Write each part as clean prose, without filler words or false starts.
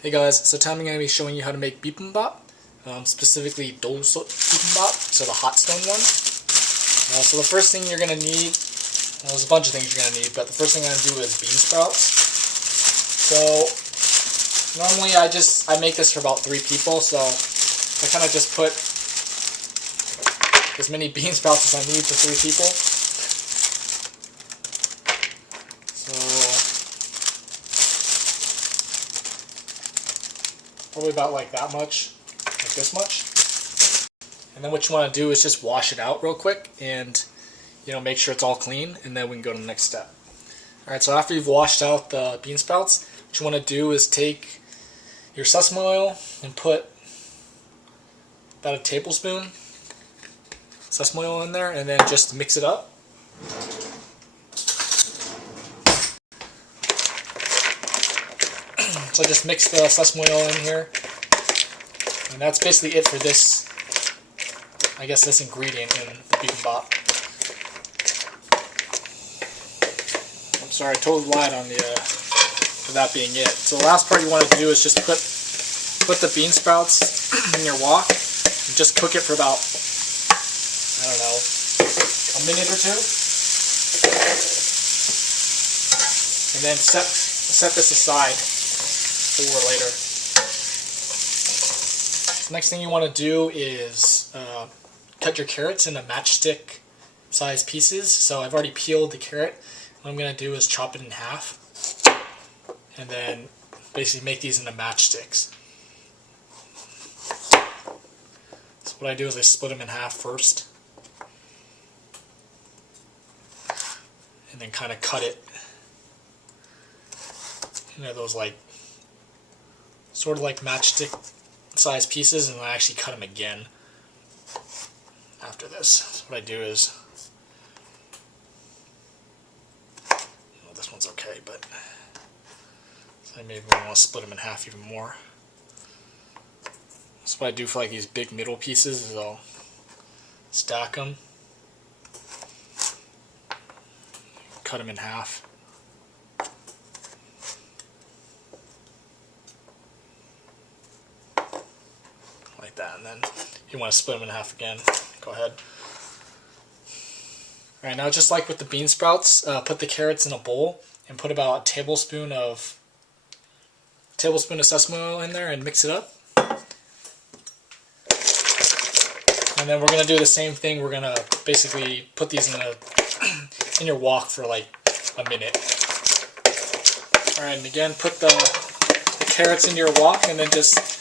Hey guys, so today I'm going to be showing you how to make bibimbap, specifically bibimbap, so the hot stone one. So the first thing you're going to need, there's a bunch of things you're going to need, but the first thing I'm going to do is bean sprouts. So normally I make this for about 3 people, so I kind of just put as many bean sprouts as I need for 3 people. So probably about like that much, like this much. And then what you want to do is just wash it out real quick and make sure it's all clean, and then we can go to the next step. Alright, so after you've washed out the bean sprouts, what you want to do is take your sesame oil and put about a tablespoon sesame oil in there, and then just mix it up. So just mix the sesame oil in here, and that's basically it for this, I guess, this ingredient in the bibimbap. I'm sorry, I totally lied on the for that being it. So the last part you want to do is just put the bean sprouts in your wok and just cook it for about, I don't know, a minute or 2, and then set this aside for later. The next thing you want to do is cut your carrots into matchstick size pieces. So I've already peeled the carrot. What I'm going to do is chop it in half and then basically make these into matchsticks. So what I do is I split them in half first and then kind of cut it into those sort of like matchstick size pieces, and I actually cut them again after this. So what I do is, this one's okay, but so maybe we want to split them in half even more. So what I do for these big middle pieces is I'll stack them, cut them in half. Like that, and then you want to split them in half again. Go ahead. Alright, now just like with the bean sprouts, put the carrots in a bowl and put about a tablespoon of sesame oil in there and mix it up. And then we're going to do the same thing. We're going to basically put these in your wok for like a minute. Alright, and again, put the carrots in your wok and then just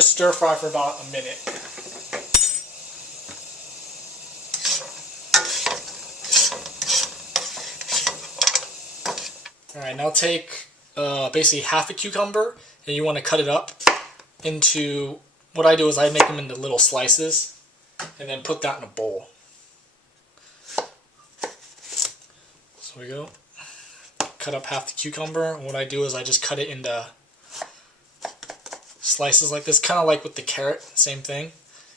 stir fry for about a minute. Alright, now take basically half a cucumber and you want to cut it up into, what I do is I make them into little slices and then put that in a bowl. So we go. Cut up half the cucumber, and what I do is I just cut it into slices like this, kind of like with the carrot, same thing,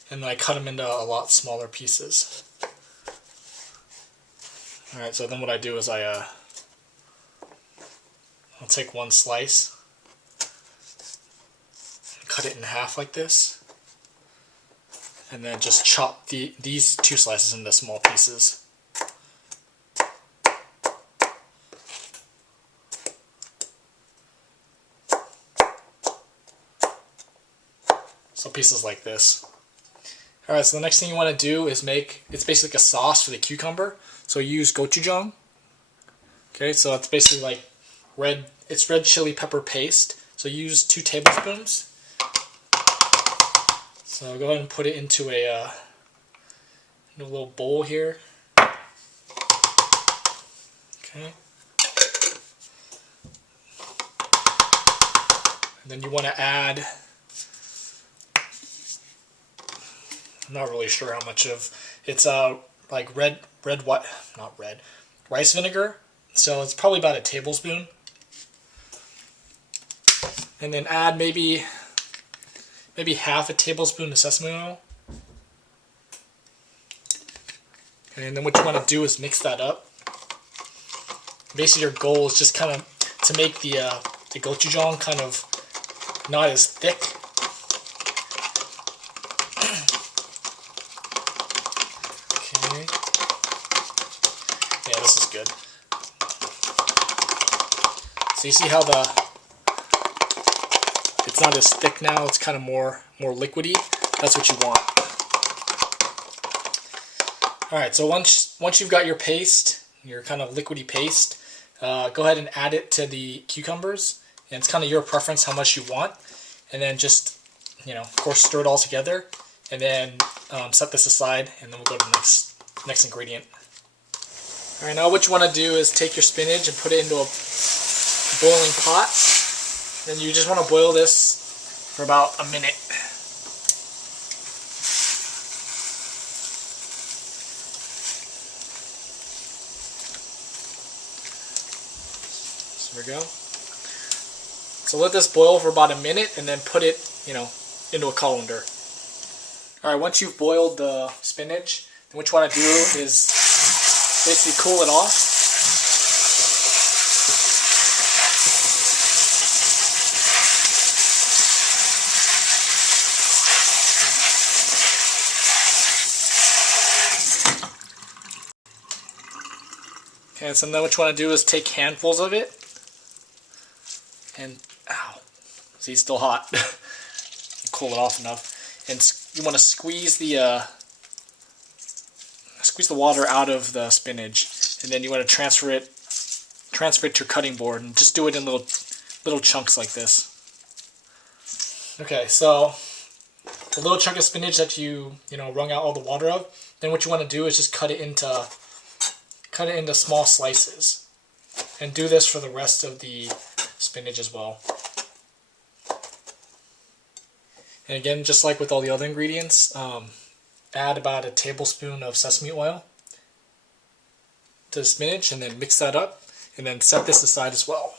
and then I cut them into a lot smaller pieces. Alright, so then what I do is I'll take one slice, cut it in half like this, and then just chop these 2 slices into small pieces. So pieces like this. Alright, so the next thing you want to do is it's basically like a sauce for the cucumber. So you use Gochujang. Okay, so it's basically like red chili pepper paste. So use 2 tablespoons. So go ahead and put it into a little bowl here. Okay. And then you want to add, I'm not really sure how much of, it's like rice vinegar. So it's probably about a tablespoon. And then add maybe half a tablespoon of sesame oil. And then what you want to do is mix that up. Basically your goal is just kind of to make the the gochujang kind of not as thick. Okay. Yeah, this is good. So you see how it's not as thick now, it's kind of more liquidy. That's what you want. Alright, so once you've got your paste, your kind of liquidy paste, go ahead and add it to the cucumbers. And it's kind of your preference how much you want. And then just, of course, stir it all together. And then set this aside, and then we'll go to the next ingredient. Alright, now what you want to do is take your spinach and put it into a boiling pot. And you just want to boil this for about a minute. So there we go. So let this boil for about a minute and then put it, into a colander. Alright, once you've boiled the spinach, then what you want to do is basically cool it off. Okay, so now what you want to do is take handfuls of it and, see, it's still hot. Cool it off enough, and you want to squeeze the water out of the spinach, and then you want to transfer it to your cutting board, and just do it in little chunks like this. Okay, so the little chunk of spinach that you wrung out all the water of, then what you want to do is just cut it into small slices, and do this for the rest of the spinach as well. And again, just like with all the other ingredients, add about a tablespoon of sesame oil to the spinach, and then mix that up, and then set this aside as well.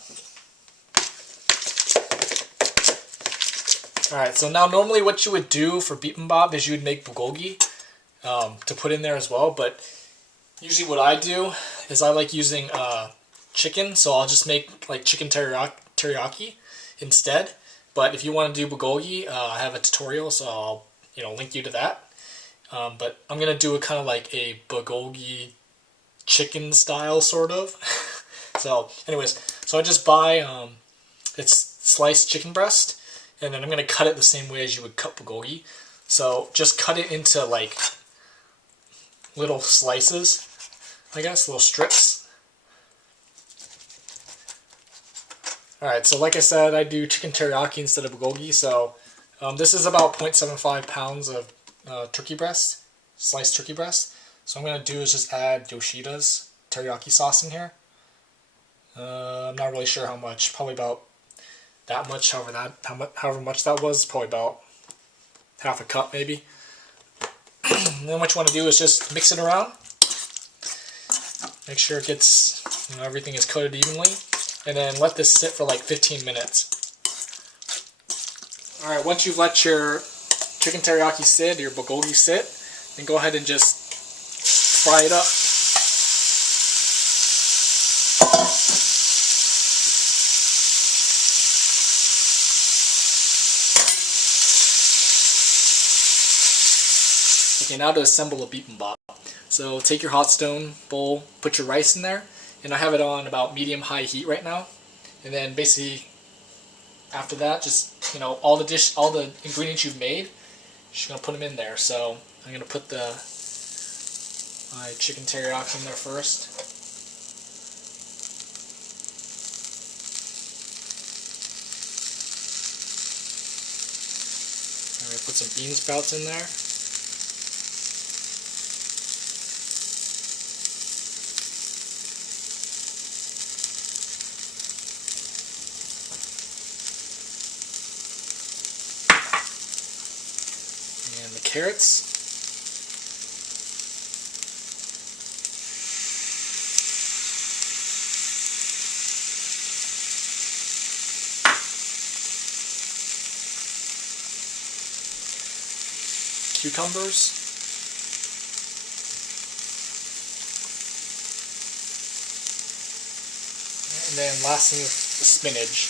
Alright, so now normally what you would do for bibimbap is you would make bulgogi to put in there as well, but usually what I do is I like using chicken, so I'll just make like chicken teriyaki instead. But if you want to do bulgogi, I have a tutorial, so I'll link you to that. But I'm gonna do it kind of like a bulgogi chicken style, sort of. So, anyways, so I just buy it's sliced chicken breast, and then I'm gonna cut it the same way as you would cut bulgogi. So just cut it into like little slices, I guess, little strips. Alright, so like I said, I do chicken teriyaki instead of bulgogi, so this is about 0.75 pounds of turkey breast, sliced turkey breast. So what I'm going to do is just add Yoshida's teriyaki sauce in here. I'm not really sure how much, probably about that much, however much that was, probably about half a cup maybe. And then what you want to do is just mix it around. Make sure it gets, everything is coated evenly. And then let this sit for like 15 minutes. Alright, once you've let your chicken teriyaki sit, your bulgogi sit, then go ahead and just fry it up. Okay, now to assemble a bibimbap. So take your hot stone bowl, put your rice in there, and I have it on about medium-high heat right now. And then basically, after that, just all the ingredients you've made, just gonna put them in there. So I'm gonna put my chicken teriyaki in there first. I'm gonna put some bean sprouts in there. And the carrots. Cucumbers. And then lastly, the spinach.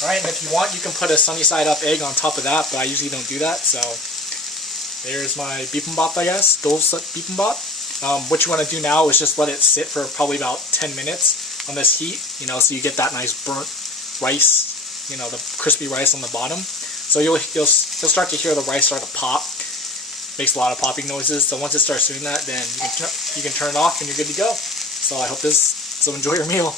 Alright, and if you want, you can put a sunny side up egg on top of that, but I usually don't do that, so there's my bibimbap, I guess, dulce bibimbap. What you want to do now is just let it sit for probably about 10 minutes on this heat, you know, so you get that nice burnt rice, you know, the crispy rice on the bottom. So you'll start to hear the rice start to pop. Makes a lot of popping noises, so once it starts doing that, then you can turn it off and you're good to go. So I hope so enjoy your meal.